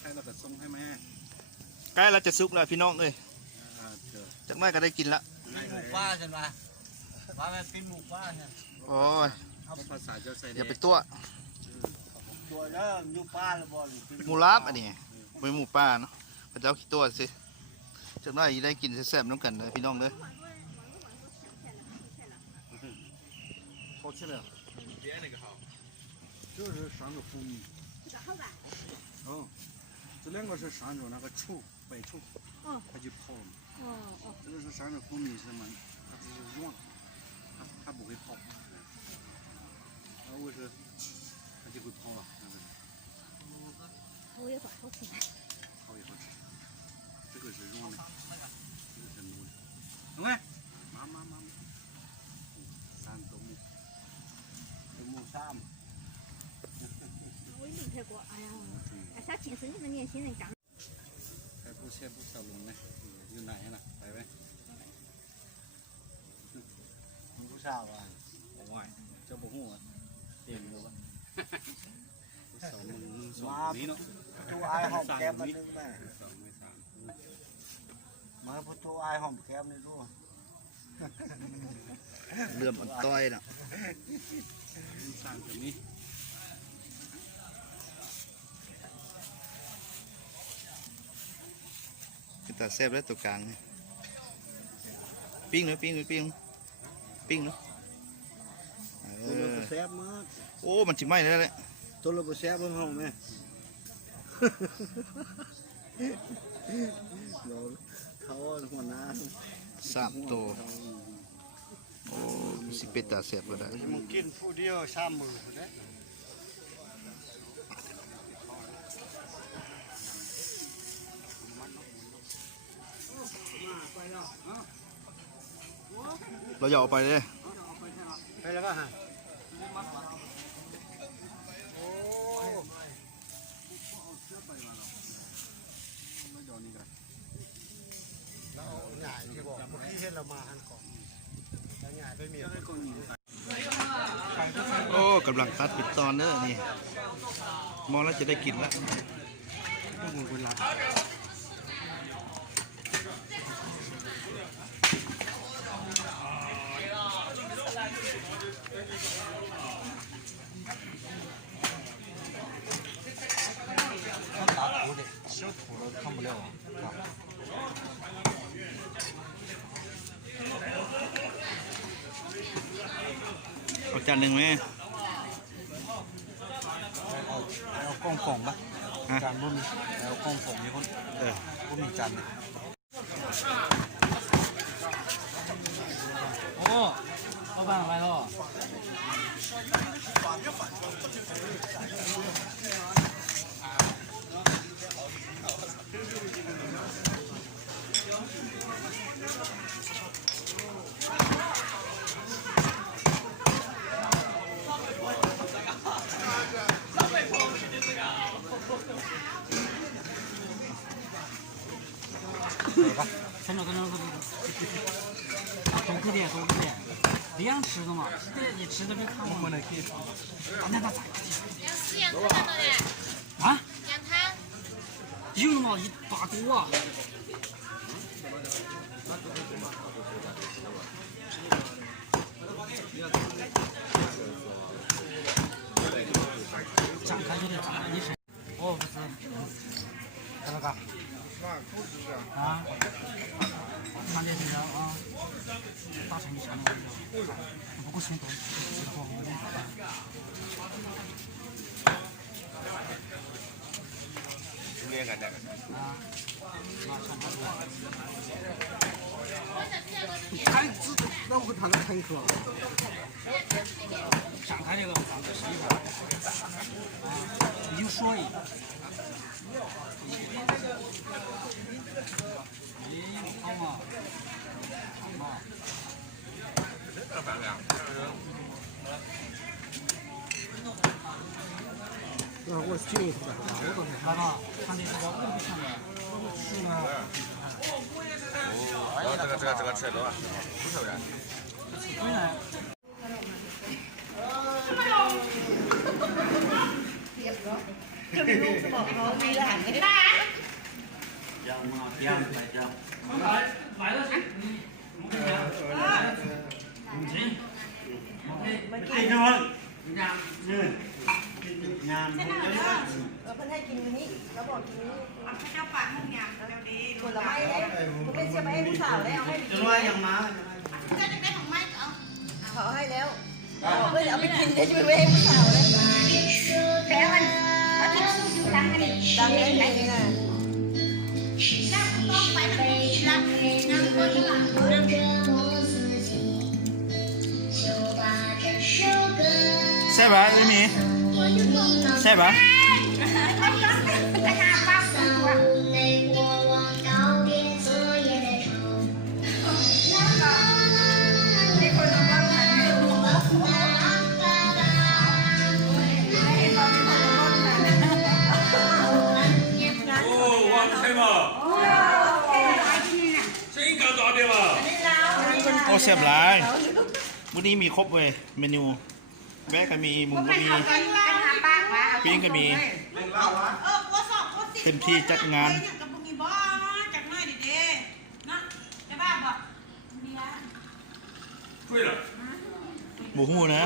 ใกล้เราก็ส่งให้แม่ใกล้เราจะซุกแล้วพี่น้องเลยจากนั้นก็ได้กินละปิ้งหมูป้าใช่ไหมป้าแม่ปิ้งหมูป้าเนี่ยโอ้ยภาษาเจ้าใส่อย่าไปตัวแล้วยูป้าละบอลหมูลาบอันนี้ไม่หมูป่าเนาะพระเจ้าขี้ตัวสิจากนั้นได้กินแซ่บๆน้ำกันเลยพี่น้องเลย好吃了。别那个好。就是上个蜂蜜。这个好吧？哦，这两个是上着那个醋，白醋。哦。它就泡了。哦哦。这个是上着蜂蜜是吗？它只是软，它不会泡。我是，它就会泡了。泡也好吃。泡也好吃。这个是软的，这个是糯的。喂，妈。我也没拍过，哎呀，小青是你们年轻人干。还不切不小龙呢，有奶了，来呗。不啥吧？喂，这不红啊，点了吧？小龙爽没呢？ตัวไอหอมแก้มมันนึงแม่มาพูดตัวไอหอมแก้มนี่รู้เลื่อมอ่อนต้อยนะสั่งแบบนี้เป็นตาแซ่บแล้วตัวกลางปิ้งเนาะปิ้งเนาะตัวเราแซ่บมากโอ้มันจิไหม้แล้วแหละตัวเราแซ่บเพิ่งห้องแม่เขาหัวหน้า3 ตัวโอ้สิเป็ดตาแซ่บก็ได้มึงกินผู้เดียว3 มื้อเลยเราอย่าออกไปเลยไปแล้วก็ฮะง่ายที่บอกเมื่อกี้เห็นเรามาหันก่อนแล้วง่ายไปเมียโอ้กำลังตัดปิดตอนเด้อนี่มองแล้วจะได้กินแล้วพวกมึงเป็นรับ打土的，小土都看不了。เอาจานหนึ่งไหมเอากล้องฝงปะจานบุ้มเอากล้องฝงมีคนบุ้มมีจานเลยโอ้老板来了。先找跟那个多可点，一样吃的嘛，你吃的别看我们那可以。那咋？是羊汤的嘞。啊？羊汤。有那么一大锅啊！张开就得张一声。哦，不是，看那个。啊？看这身上啊，打成一下了，不过生多，吃过我的。今天干这个。啊，开支，那我谈个乘客。上开这个是一块，有水。好嘛，好嘛。这饭量。我进一头的，我都是那个，看这个我不想的，是吗？哦，这个吃多少？不收人。本来。จะมีลูกสมองเขามีหลานไหม เพิ่นให้กินอันนี้แล้วบอกกินนี้เจ้าปากมุ่งยามแล้วดีผลไม้เลยผมเป็นเชื่อไปให้ผู้สาวแล้วเอาให้กินจะว่ายังมาจะได้ของไม้เขาให้แล้วเพื่อเอาไปกินจะไปให้ผู้สาวเลยแต่มันเอาที่อยู่ดังอันนี้ดังเลยไหนนะนั่งต้องไปมันรักนั่งคนหลังนั่งใช่ปะเอ้ยมีใช่ปะโอ้เสียบหลายวันนี้มีครบเว้ยเมนูแวะก็มีหมูก็มีปิ้งก็มีเต็มที่จัดงานหมูหูนะ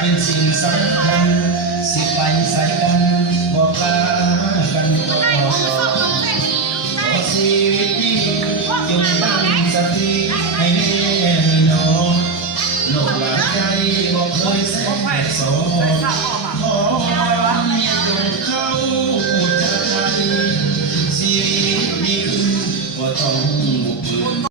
เป็นสิ่งสำคัญสิไปใส่กันบอกลากันขอชีวิตดีจงตั้งสติให้แน่นอนโลกหลายใจบอกเคยแสนสอนขอความจงเข้าใจชีวิตดีขึ้นก็ต้องบุกเบิก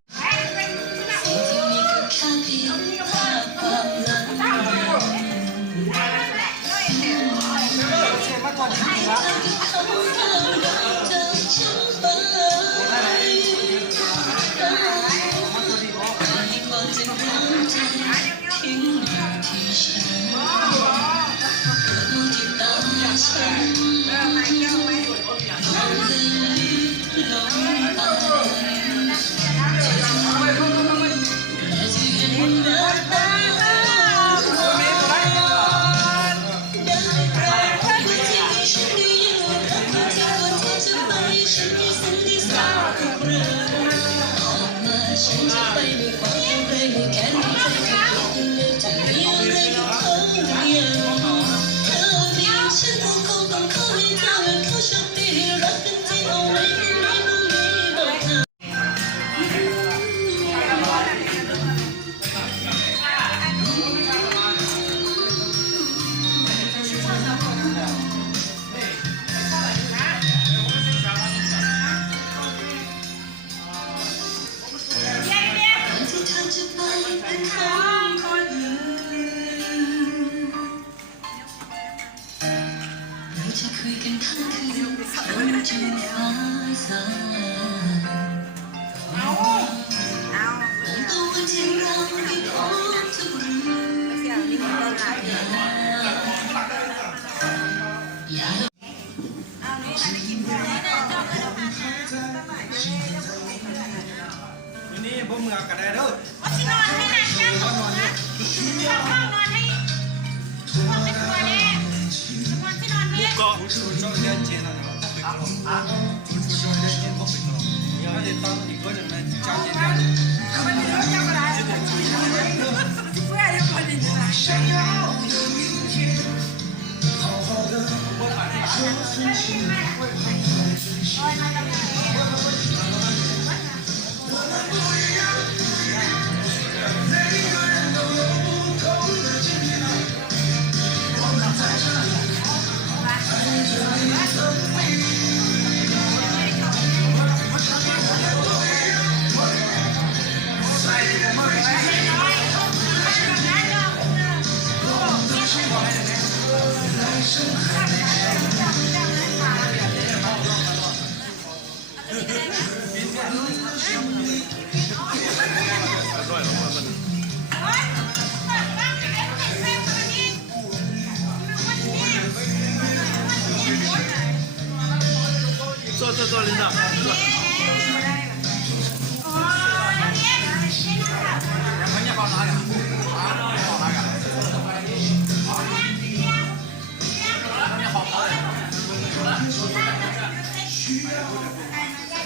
坐领导，坐。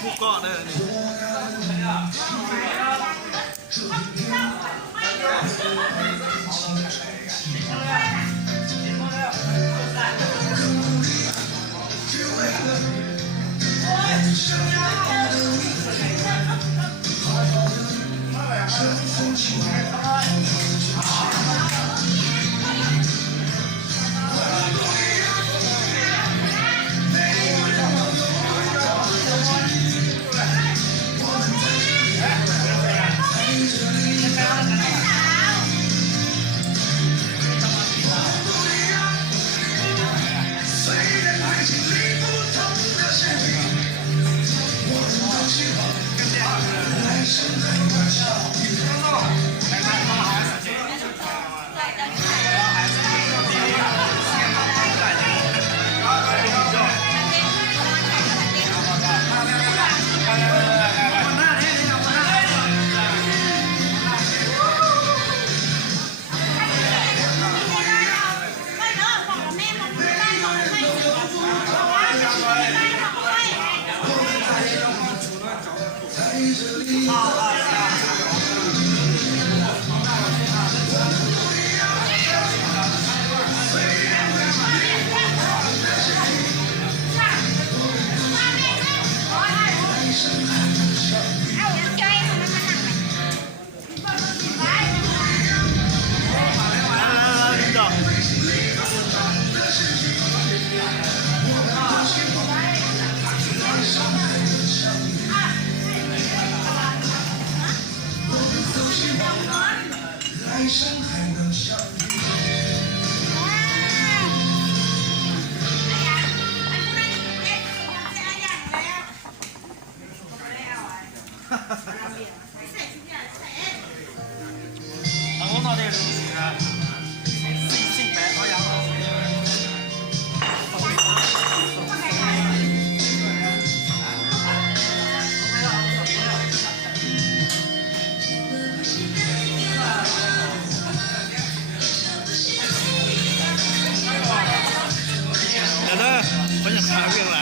不搞的你。来生还能相遇。我到底是姓白好像。等等，我想查过来。